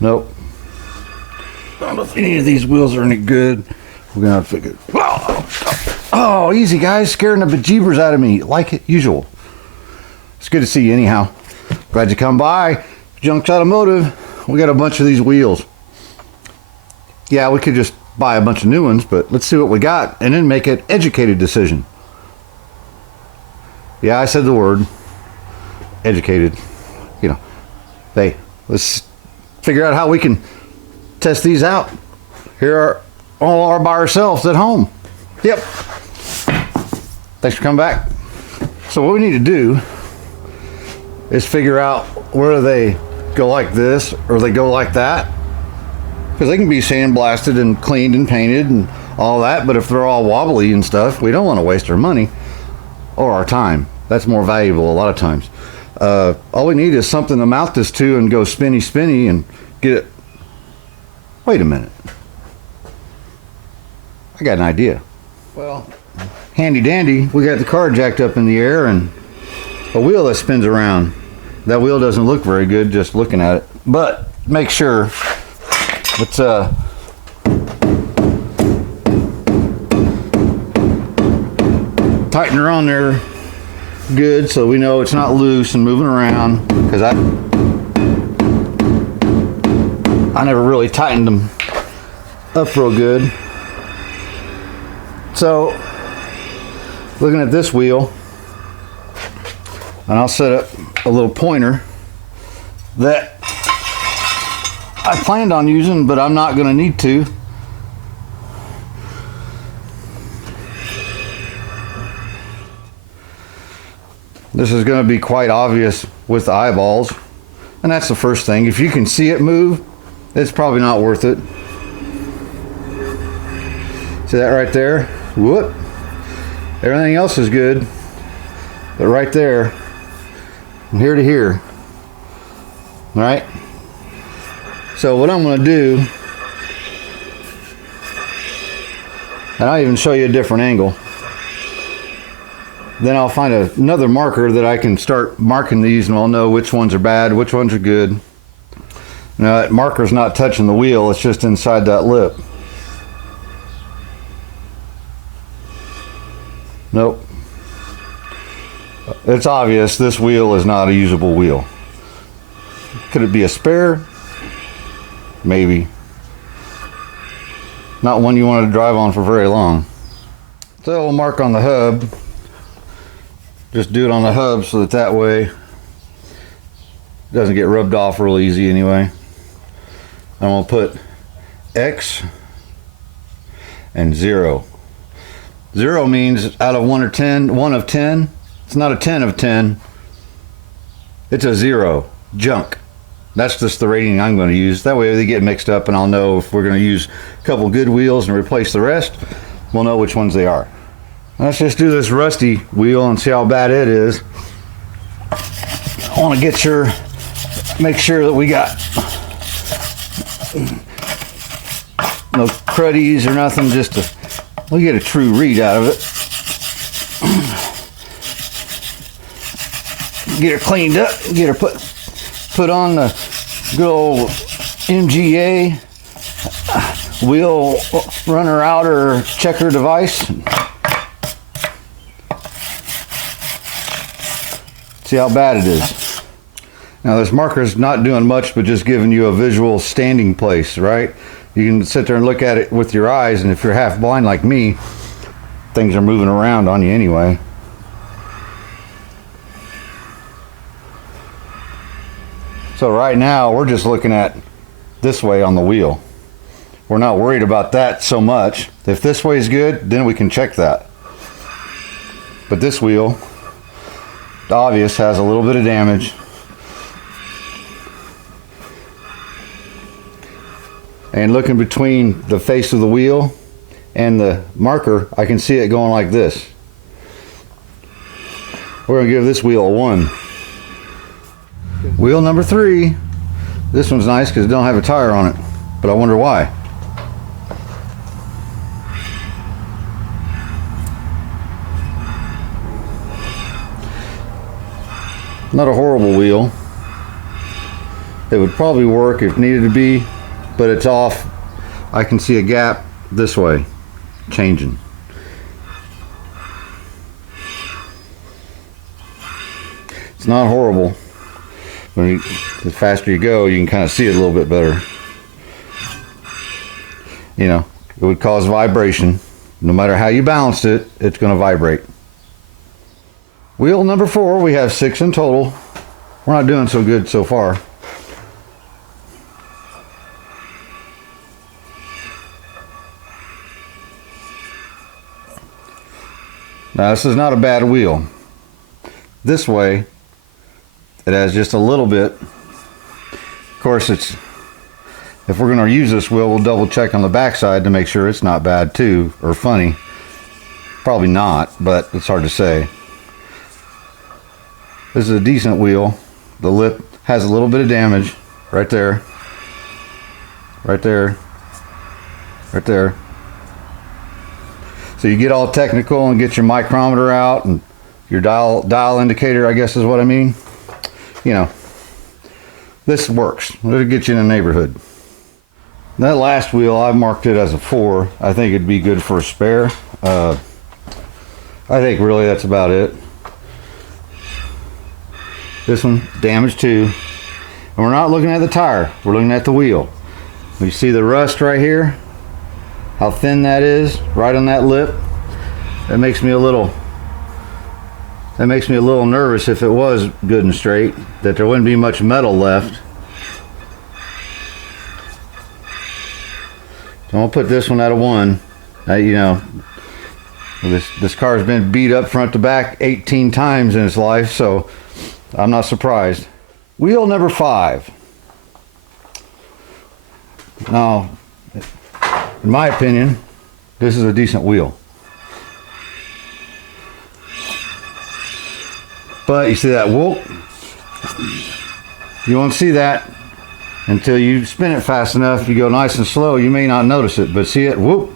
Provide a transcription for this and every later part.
Nope. I don't know if any of these wheels are any good. We're gonna have to figure. Oh, easy guys, scaring the bejeebers out of me, like usual. It's good to see you anyhow. Glad you come by. Junks Automotive. We got a bunch of these wheels. Yeah, we could just buy a bunch of new ones, but let's see what we got and then make an educated decision. Yeah, I said the word. Educated. You know, hey, let's figure out how we can test these out. Here are all by ourselves at home. Yep. Thanks for coming back. So what we need to do is figure out whether they go like this or they go like that. Because they can be sandblasted and cleaned and painted and all that, but if they're all wobbly and stuff, we don't want to waste our money or our time. That's more valuable a lot of times. All we need is something to mount this to and go spinny spinny and get it. Wait a minute. I got an idea. Well, handy dandy, we got the car jacked up in the air and a wheel that spins around. That wheel doesn't look very good just looking at it, but make sure. Let's tighten her on there good so we know it's not loose and moving around, because I never really tightened them up real good. So looking at this wheel, and I'll set up a little pointer that I planned on using, but I'm not going to need to. This is going to be quite obvious with the eyeballs, and that's the first thing. If you can see it move, it's probably not worth it. See that right there? Whoop. Everything else is good, but right there, from here to here, all right? So what I'm going to do, and I'll even show you a different angle. Then I'll find another marker that I can start marking these, and I'll know which ones are bad, which ones are good. Now that marker's not touching the wheel, it's just inside that lip. Nope. It's obvious this wheel is not a usable wheel. Could it be a spare? Maybe. Not one you want to drive on for very long. So we'll mark on the hub. Just do it on the hub so that way it doesn't get rubbed off real easy anyway. I'm going to put X and 0. 0 means out of 1 or 10, 1 of 10. It's not a 10 of 10. It's a 0. Junk. That's just the rating I'm going to use. That way they get mixed up and I'll know if we're going to use a couple good wheels and replace the rest, we'll know which ones they are. Let's just do this rusty wheel and see how bad it is. I want to make sure that we got no cruddies or nothing, just to we'll get a true read out of it. Get her cleaned up, get her put on the good old MGA wheel runner outer checker device. See how bad it is. Now this marker is not doing much but just giving you a visual standing place, right? You can sit there and look at it with your eyes, and if you're half blind like me, things are moving around on you anyway. So right now we're just looking at this way on the wheel. We're not worried about that so much. If this way is good, then we can check that. But this wheel, obvious, has a little bit of damage. And looking between the face of the wheel and the marker, I can see it going like this. We're gonna give this wheel a 1. Wheel number 3. This one's nice because it don't have a tire on it, but I wonder why. Not a horrible wheel. It would probably work if needed to be, but it's off. I can see a gap this way changing. It's not horrible. The faster you go, you can kind of see it a little bit better. You know, it would cause vibration. No matter how you balanced it, it's going to vibrate. Wheel number 4, we have 6 in total. We're not doing so good so far. Now this is not a bad wheel. This way, it has just a little bit. Of course, if we're going to use this wheel, we'll double check on the backside to make sure it's not bad too, or funny. Probably not, but it's hard to say. This is a decent wheel. The lip has a little bit of damage right there, right there, right there. So you get all technical and get your micrometer out and your dial indicator, I guess is what I mean. You know, this works. It'll get you in the neighborhood. That last wheel, I've marked it as a 4. I think it'd be good for a spare. I think really that's about it. This one, damaged too. And we're not looking at the tire, we're looking at the wheel. You see the rust right here? How thin that is, right on that lip. That makes me a little nervous if it was good and straight, that there wouldn't be much metal left. So I'll put this one at a 1. You know, this car's been beat up front to back 18 times in its life, so I'm not surprised. Wheel number 5. Now, in my opinion, this is a decent wheel. But you see that whoop? You won't see that until you spin it fast enough. You go nice and slow, you may not notice it, but see it, whoop.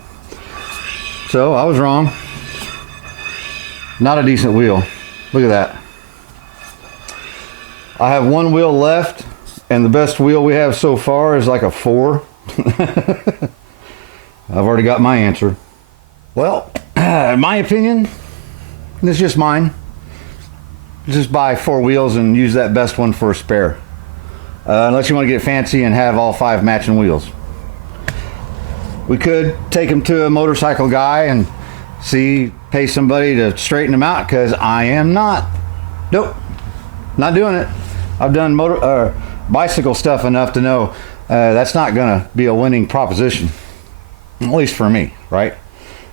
So I was wrong. Not a decent wheel. Look at that. I have 1 wheel left, and the best wheel we have so far is like a 4. I've already got my answer. Well, in my opinion, this is just mine. Just buy 4 wheels and use that best one for a spare. Unless you want to get fancy and have all 5 matching wheels. We could take them to a motorcycle guy and pay somebody to straighten them out, because I am not. Nope, not doing it. I've done bicycle stuff enough to know that's not gonna be a winning proposition, at least for me, right?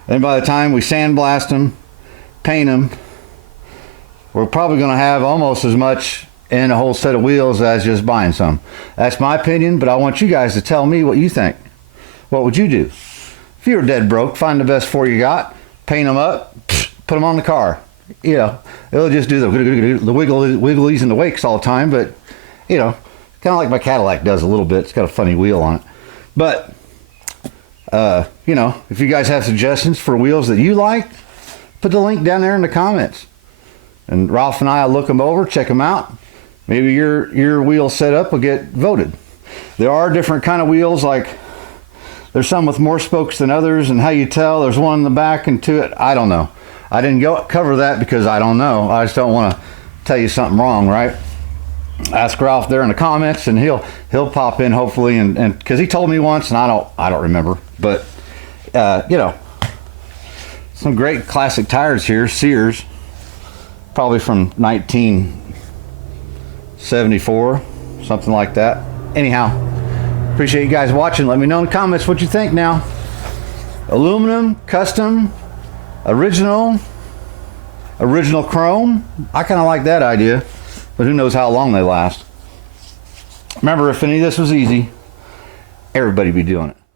And by the time we sandblast them, paint them, we're probably gonna have almost as much in a whole set of wheels as just buying some. That's my opinion, but I want you guys to tell me what you think. What would you do? If you were dead broke, find the best 4 you got, paint them up, put them on the car. You know, it'll just do the wigglies and the wakes all the time, but, you know, kind of like my Cadillac does a little bit. It's got a funny wheel on it. But, you know, if you guys have suggestions for wheels that you like, put the link down there in the comments. And Ralph and I will look them over, check them out. Maybe your wheel setup will get voted. There are different kind of wheels, like there's some with more spokes than others, and how you tell, there's one in the back and 2 I don't know. I didn't cover that because I don't know. I just don't want to tell you something wrong, right? Ask Ralph there in the comments, and he'll pop in hopefully, and because he told me once, and I don't remember, but you know, some great classic tires here, Sears, probably from 1974, something like that. Anyhow, appreciate you guys watching. Let me know in the comments what you think now. Aluminum, custom, original chrome. I kind of like that idea, but who knows how long they last. Remember, if any of this was easy, everybody be doing it.